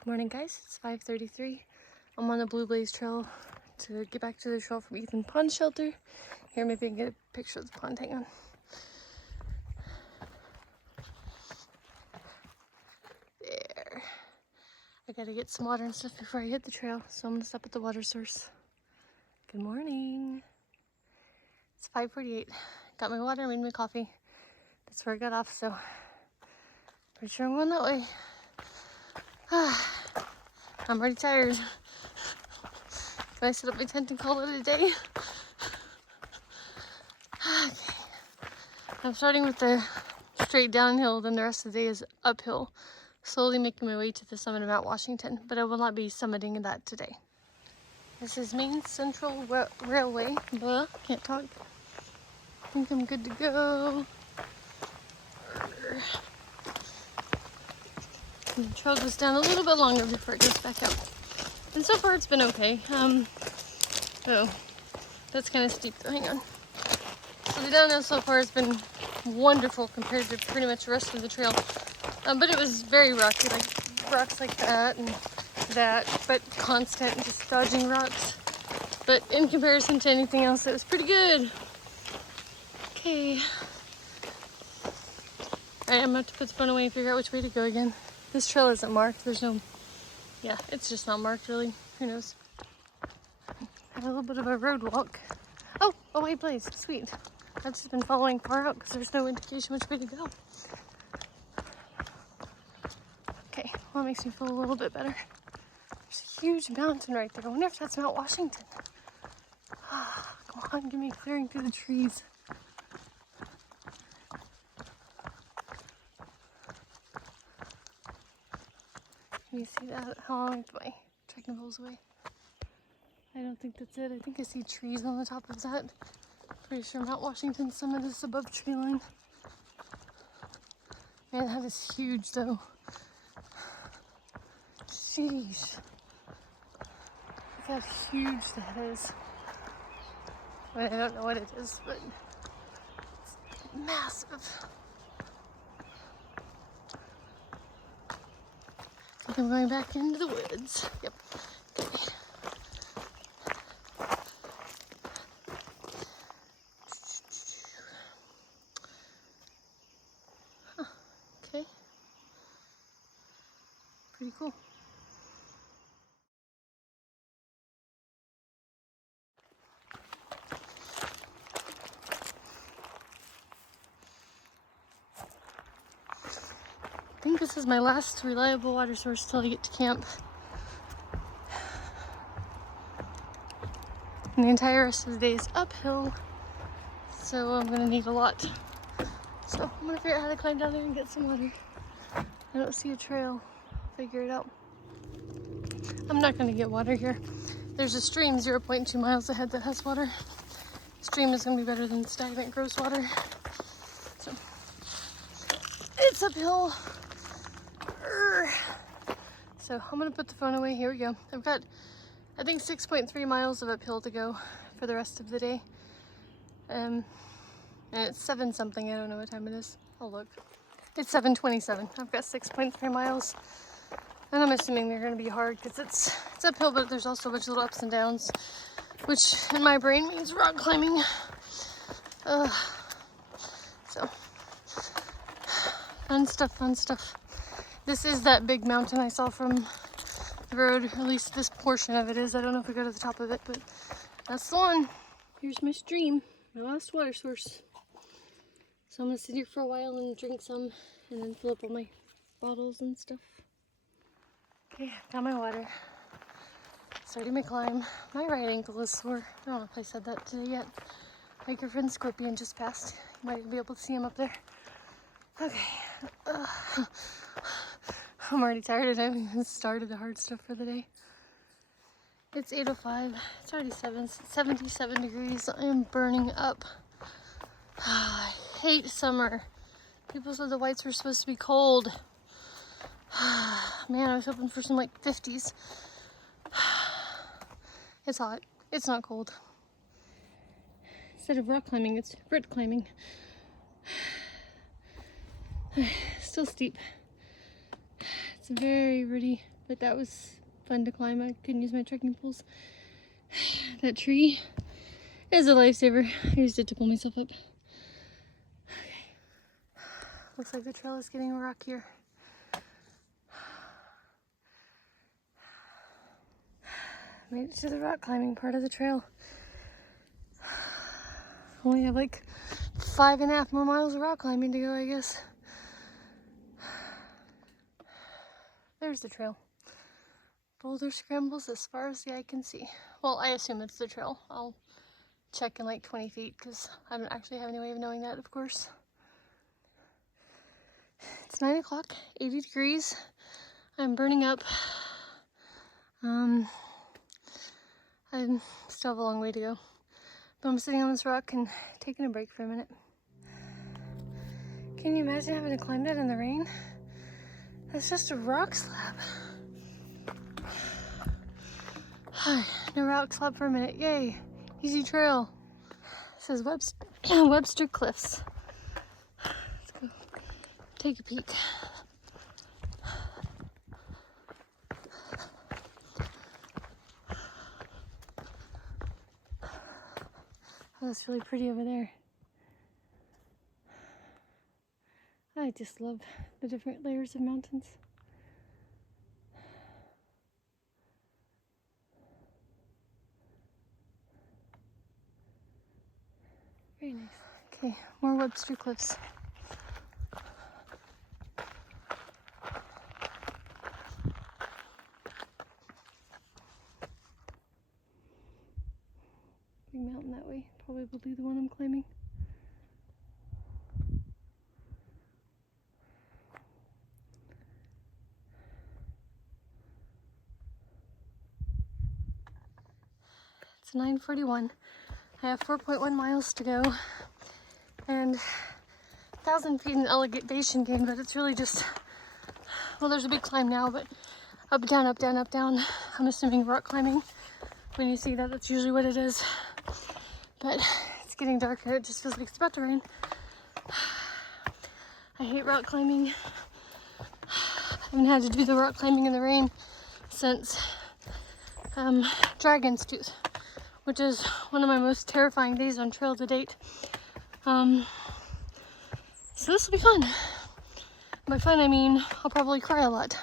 Good morning, guys. It's 5:33. I'm on the Blue Blaze Trail to get back to the trail from Ethan Pond Shelter. Here, maybe I can get a picture of the pond. Hang on. There. I gotta get some water and stuff before I hit the trail, so I'm gonna stop at the water source. Good morning. It's 5:48. Got my water, made my coffee. That's where I got off, so pretty sure I'm going that way. I'm already tired. Can I set up my tent and call it a day? Okay. I'm starting with the straight downhill, then the rest of the day is uphill. Slowly making my way to the summit of Mount Washington, but I will not be summiting that today. This is Maine Central Railway. Blah, can't talk. I think I'm good to go. And the trail goes down a little bit longer before it goes back up. And so far it's been okay. Oh, that's kind of steep though, hang on. So the downhill so far has been wonderful compared to pretty much the rest of the trail. But it was very rocky, like rocks like that and that, but constant, just dodging rocks. But in comparison to anything else, it was pretty good. Okay. Alright, I'm about to put the phone away and figure out which way to go again. This trail isn't marked, there's no, yeah, it's just not marked really, who knows. Had a little bit of a road walk. Oh, a white blaze, sweet. I've just been following far out because there's no indication which way to go. Okay, well, that makes me feel a little bit better. There's a huge mountain right there. I wonder if that's Mount Washington. Come on, give me a clearing through the trees. Can you see that? How long I put my trekking poles away? I don't think that's it. I think I see trees on the top of that. Pretty sure Mount Washington summit is above tree line. Man, that is huge though. Sheesh. Look how huge that is. I mean, I don't know what it is, but it's massive. I think I'm going back into the woods. Yep. Okay. Huh. Okay. Pretty cool. I think this is my last reliable water source till I get to camp. And the entire rest of the day is uphill, so I'm gonna need a lot. So I'm gonna figure out how to climb down there and get some water. I don't see a trail. I'll figure it out. I'm not gonna get water here. There's a stream 0.2 miles ahead that has water. Stream is gonna be better than stagnant gross water. So it's uphill. So I'm gonna put the phone away. Here we go. I've got, I think, 6.3 miles of uphill to go for the rest of the day. And it's 7 something. I don't know what time it is. I'll look. It's 7:27. I've got 6.3 miles. And I'm assuming they're gonna be hard because it's uphill, but there's also a bunch of little ups and downs, which in my brain means rock climbing. So fun stuff, fun stuff. This is that big mountain I saw from the road, at least this portion of it is. I don't know if we go to the top of it, but that's the one. Here's my stream, my last water source. So I'm gonna sit here for a while and drink some and then fill up all my bottles and stuff. Okay, got my water. Starting my climb. My right ankle is sore. I don't know if I said that today yet. Hiker friend Scorpion just passed. You might be able to see him up there. Okay. I'm already tired and I haven't even started the hard stuff for the day. It's 8:05. It's already 77 degrees. I am burning up. I hate summer. People said the whites were supposed to be cold. Man, I was hoping for some like 50s. It's hot. It's not cold. Instead of rock climbing, it's root climbing. Still steep. It's very rooty, but that was fun to climb. I couldn't use my trekking poles. That tree is a lifesaver. I used it to pull myself up. Okay. Looks like the trail is getting rockier. Made it to the rock climbing part of the trail. Only have like 5.5 more miles of rock climbing to go, I guess. There's the trail. Boulder scrambles as far as the eye can see. Well, I assume it's the trail. I'll check in like 20 feet because I don't actually have any way of knowing that, of course. It's 9 o'clock, 80 degrees. I'm burning up. I still have a long way to go. But I'm sitting on this rock and taking a break for a minute. Can you imagine having to climb that in the rain? That's just a rock slab. No rock slab for a minute. Yay. Easy trail. It says Webster Cliffs. Let's go take a peek. Oh, that's really pretty over there. I just love the different layers of mountains. Very nice. Okay, more Webster Cliffs. Big mountain that way. Probably will be the one I'm climbing. It's 9:41. I have 4.1 miles to go and 1,000 feet in elevation gain, but it's really just, well, there's a big climb now, but up, down, up, down, up, down. I'm assuming rock climbing. When you see that, that's usually what it is. But it's getting darker. It just feels like it's about to rain. I hate rock climbing. I haven't had to do the rock climbing in the rain since Dragon's Tooth, which is one of my most terrifying days on trail to date. So this will be fun. By fun, I mean I'll probably cry a lot.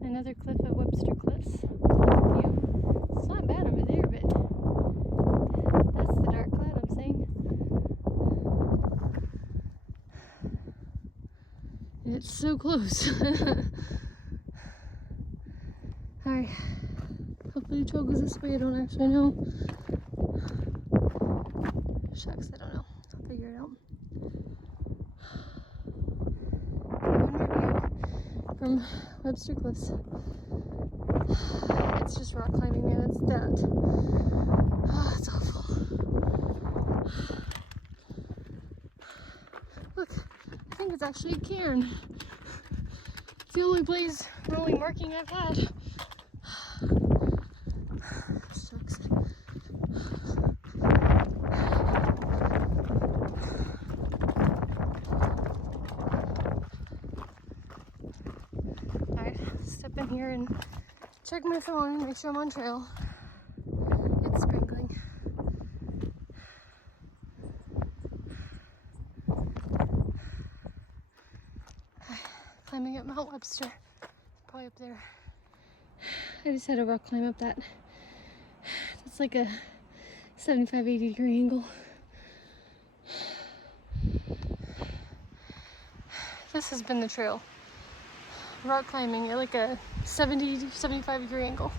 Another cliff at Webster Cliffs. View. It's not bad over there, but that's the dark cloud I'm saying. And it's so close. Alright. Hopefully the trail goes this way. I don't actually know. Shucks, I don't know. I'll figure it out. One review from Webster Cliffs. It's just rock climbing, man. It's that. Oh, it's awful. Look, I think it's actually a cairn. It's the only blaze rolling marking I've had. Shucks. Alright, step in here and check my phone, make sure I'm on trail. It's sprinkling. Climbing up Mount Webster. Probably up there. I just had a rock climb up that. It's like a 75-80 degree angle. This has been the trail. Rock climbing at like a 70-75 degree angle.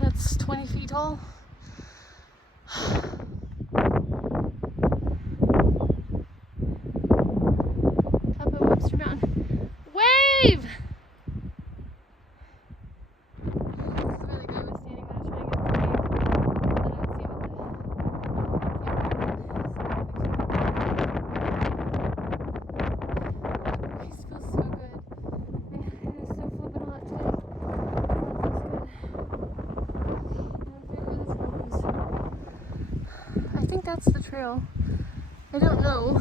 That's 20 feet tall. Top of Webster Mountain. Wave! That's the trail. I don't know,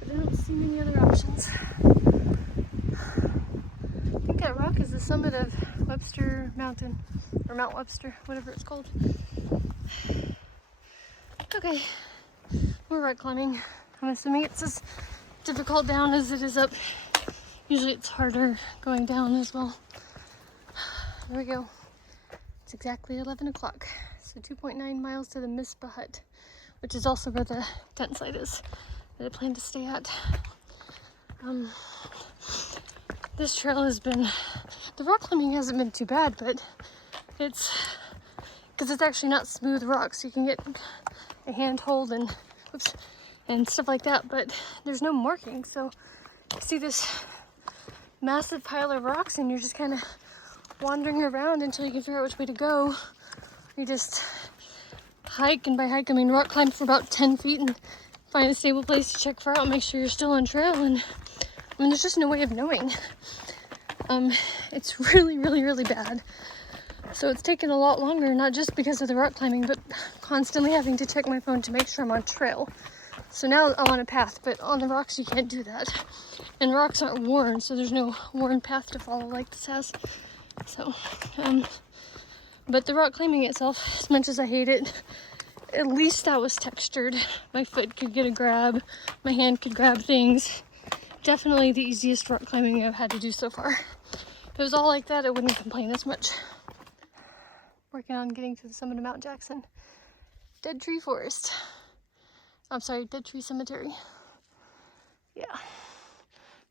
but I don't see many other options. I think that rock is the summit of Webster Mountain, or Mount Webster, whatever it's called. Okay, we're rock climbing. I'm assuming it's as difficult down as it is up. Usually it's harder going down as well. There we go. It's exactly 11 o'clock. So 2.9 miles to the Mispa Hut, which is also where the tent site is that I plan to stay at. This trail has been, the rock climbing hasn't been too bad, but it's, because it's actually not smooth rock, so you can get a handhold and, oops, and stuff like that, but there's no marking, so you see this massive pile of rocks and you're just kind of wandering around until you can figure out which way to go. You just hike, and by hike I mean rock climb for about 10 feet and find a stable place to check for out, make sure you're still on trail, and I mean there's just no way of knowing. It's really, really, really bad. So it's taken a lot longer, not just because of the rock climbing, but constantly having to check my phone to make sure I'm on trail. So now I'm on a path, but on the rocks you can't do that. And rocks aren't worn, so there's no worn path to follow like this has. So, but the rock climbing itself, as much as I hate it, at least that was textured. My foot could get a grab, my hand could grab things. Definitely the easiest rock climbing I've had to do so far. If it was all like that, I wouldn't complain as much. Working on getting to the summit of Mount Jackson. Dead tree forest. I'm sorry, dead tree cemetery. Yeah.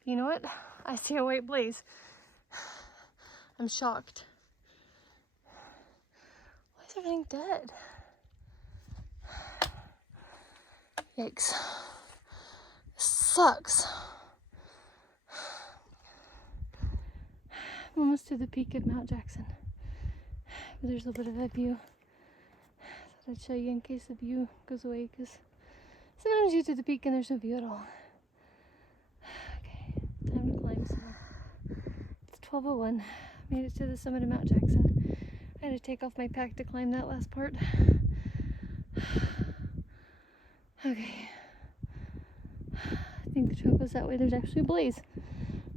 You know what? I see a white blaze. I'm shocked. Why is everything dead? Yikes. This sucks. I'm almost to the peak of Mount Jackson. But there's a little bit of a view. I thought I'd show you in case the view goes away, because sometimes you get to the peak and there's no view at all. Okay, time to climb some. It's 12:01. Made it to the summit of Mount Jackson. I had to take off my pack to climb that last part. Okay. I think the trail goes that way. There's actually a blaze.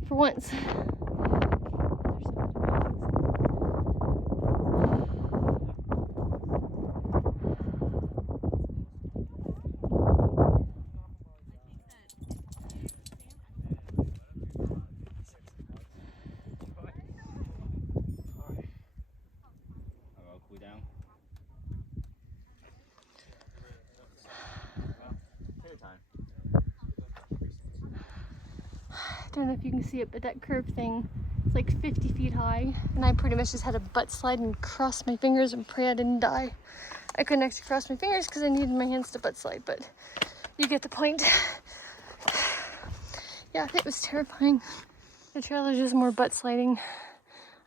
For once. I don't know if you can see it, but that curve thing is like 50 feet high, and I pretty much just had a butt slide and cross my fingers and pray I didn't die. I couldn't actually cross my fingers because I needed my hands to butt slide, but you get the point. Yeah, it was terrifying. The trail is just more butt sliding.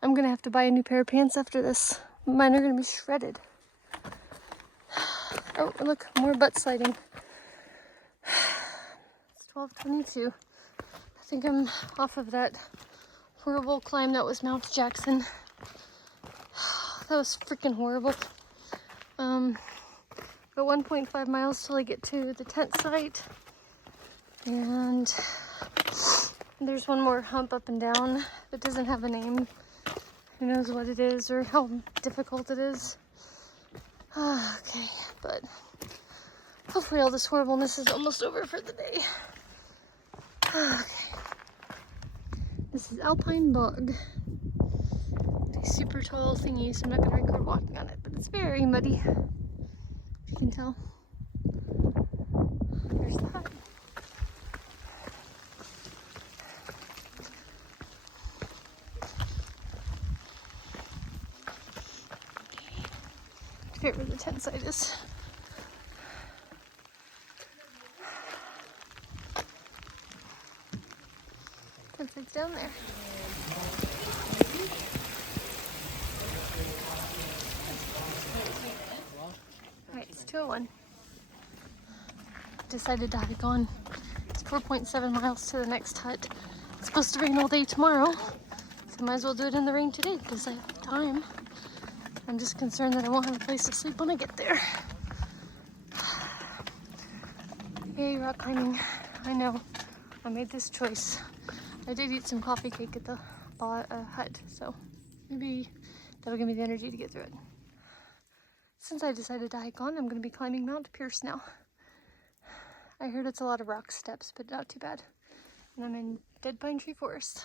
I'm gonna have to buy a new pair of pants after this. Mine are gonna be shredded. Oh, look, more butt sliding. It's 12:22. I think I'm off of that horrible climb that was Mount Jackson. That was freaking horrible. About 1.5 miles till I get to the tent site. And there's one more hump up and down that doesn't have a name. Who knows what it is or how difficult it is. Okay, but hopefully all this horribleness is almost over for the day. Okay. This is Alpine Bog. A super tall thingy, so I'm not going to record walking on it, but it's very muddy, if you can tell. There's the hut. I forget where the tent site is. Tent site's down there. Alright, it's 2:01. Decided to hike on. It's 4.7 miles to the next hut. It's supposed to rain all day tomorrow, so might as well do it in the rain today because I have time. I'm just concerned that I won't have a place to sleep when I get there. Yay, rock climbing. I know. I made this choice. I did eat some coffee cake at the bought a hut, so maybe that'll give me the energy to get through it. Since I decided to hike on, I'm going to be climbing Mount Pierce now. I heard it's a lot of rock steps, but not too bad. And I'm in dead pine tree forest.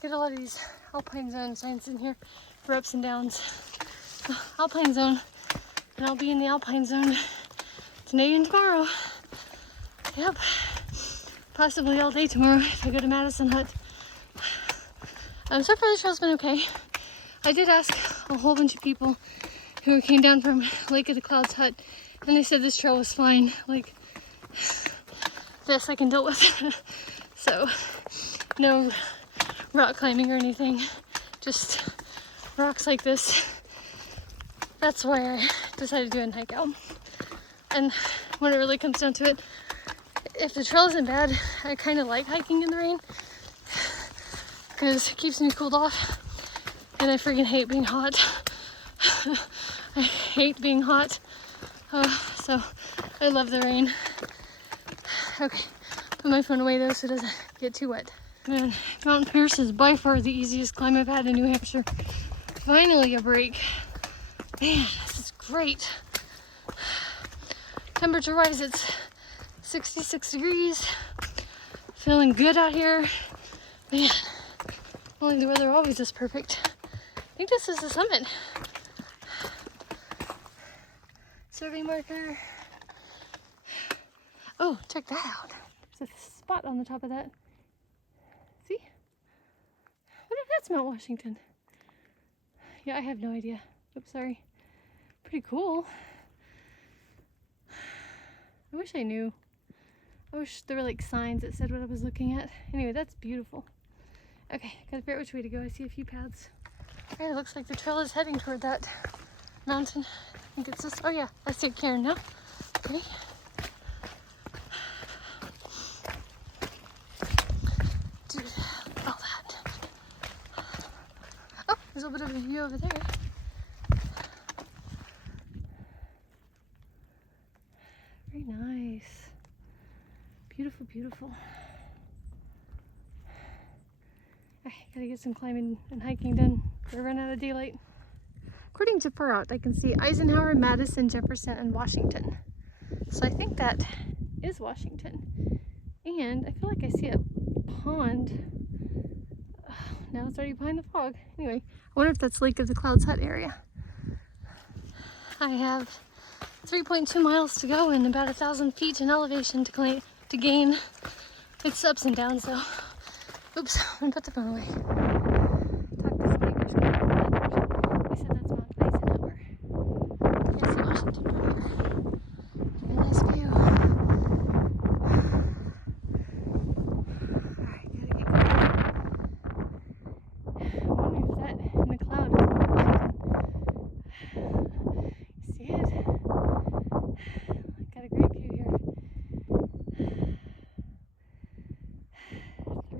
Get a lot of these alpine zone signs in here for ups and downs. Alpine zone, and I'll be in the alpine zone today and tomorrow. Yep, possibly all day tomorrow if I go to Madison Hut. So far the trail's been okay. I did ask a whole bunch of people who came down from Lake of the Clouds Hut, and they said this trail was fine. Like this I can deal with. So no rock climbing or anything, just rocks like this. That's why I decided to do a hike out. And when it really comes down to it, if the trail isn't bad, I kind of like hiking in the rain because it keeps me cooled off, and I freaking hate being hot. I hate being hot, so I love the rain. Okay, put my phone away though so it doesn't get too wet. Man, Mount Pierce is by far the easiest climb I've had in New Hampshire. Finally a break. Man, this is great. Temperature wise, it's 66 degrees. Feeling good out here. Man, only the weather always is perfect. I think this is the summit. Survey marker. Oh, check that out. There's a spot on the top of that. See? What if that's Mount Washington? Yeah, I have no idea. Oops, sorry. Pretty cool. I wish I knew. I wish there were like signs that said what I was looking at. Anyway, that's beautiful. Okay, gotta figure out which way to go. I see a few paths. Alright, it looks like the trail is heading toward that mountain. I think it's this. Oh yeah, I see Karen now. Okay. Dude, all that. Oh, there's a little bit of a view over there. Very nice. Beautiful, beautiful. Okay, gotta get some climbing and hiking done before I run out of daylight. According to far out, I can see Eisenhower, Madison, Jefferson, and Washington. So I think that is Washington. And I feel like I see a pond. Now it's already behind the fog. Anyway, I wonder if that's Lake of the Clouds Hut area. I have 3.2 miles to go and about 1,000 feet in elevation to gain. It's ups and downs though. Oops, I'm gonna put the phone away. Talk to somebody who's going to they said that's Mount Eisenhower. You can see Washington from here. Give me a nice view. Alright, gotta get going. I wonder if that in the cloud is Washington. You see it? Got a great view here.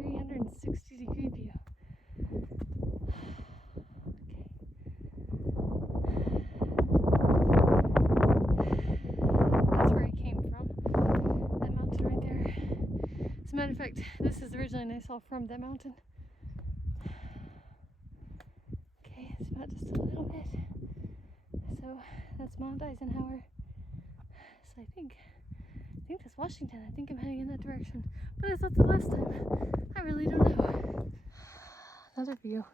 360-degree view. That's where I came from. That mountain right there. As a matter of fact, this is the ridge line I saw from that mountain. Okay, it's about just a little bit. So that's Mount Eisenhower. So I think that's Washington. I think I'm heading in that direction. But I thought the last time. I really don't know. Another view.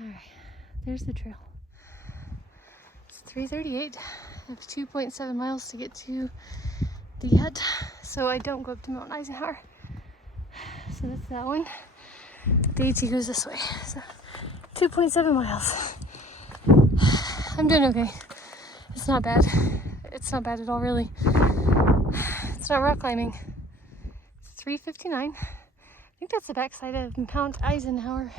Alright, there's the trail. It's 3:38. I have 2.7 miles to get to the hut, so I don't go up to Mount Eisenhower. So that's that one. The AT goes this way. So 2.7 miles. I'm doing okay. It's not bad. It's not bad at all, really. It's not rock climbing. It's 3:59. I think that's the backside of Mount Eisenhower.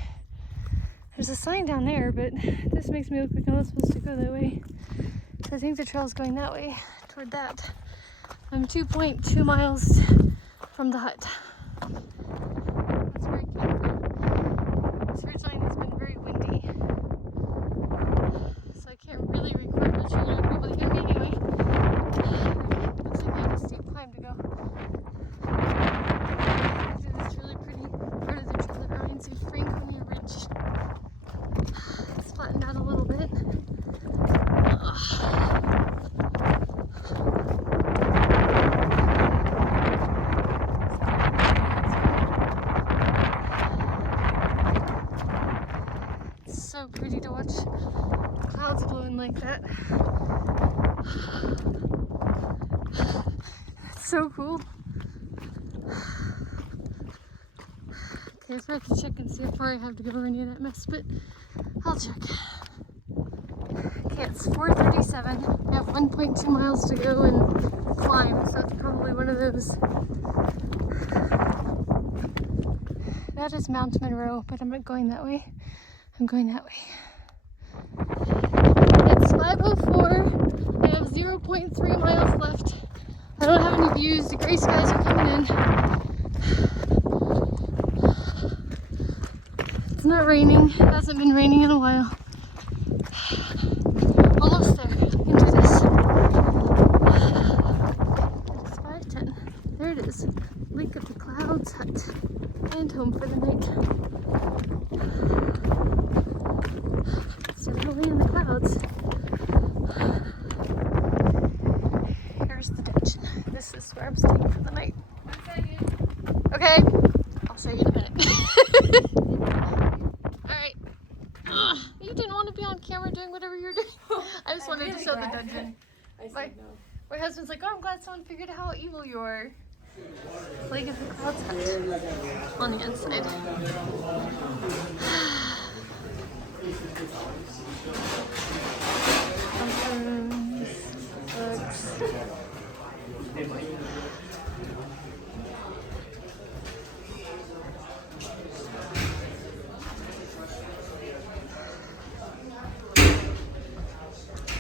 There's a sign down there, but this makes me look like I'm not supposed to go that way. So I think the trail's going that way, toward that. I'm 2.2 miles from the hut. That's where I came from. This ridgeline has been very windy. really record much. You're not gonna be able to hear me anyway. Looks like I have a steep climb to go. Do this really pretty part of the trail that reminds me of Franconia Ridge. It's flattened out a little bit. It's so pretty to watch clouds blowing like that. It's so cool. Okay, I forgot to check and see how far I have to go or any of that mess, but I'll check. Okay, it's 4:37. I have 1.2 miles to go and climb, so it's probably one of those. That is Mount Monroe, but I'm not going that way. I'm going that way. It's 5:04. I have 0.3 miles left. I don't have any views. The gray skies are coming in. It's not raining. It hasn't been raining in a while. Almost there. I can do this. It's 5:10. There it is. Lake of the Clouds hut. And home for the night. It's definitely in the clouds. Here's the dungeon. This is where I'm staying for the night. Okay. I'll show you in a minute. Alright. You didn't want to be on camera doing whatever you're doing. I just wanted to show the dungeon. My husband's like, oh, I'm glad someone figured out how evil you are. Lake of the Clouds hut on the inside. Bugs.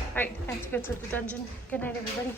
Alright, I have to go to the dungeon. Good night, everybody.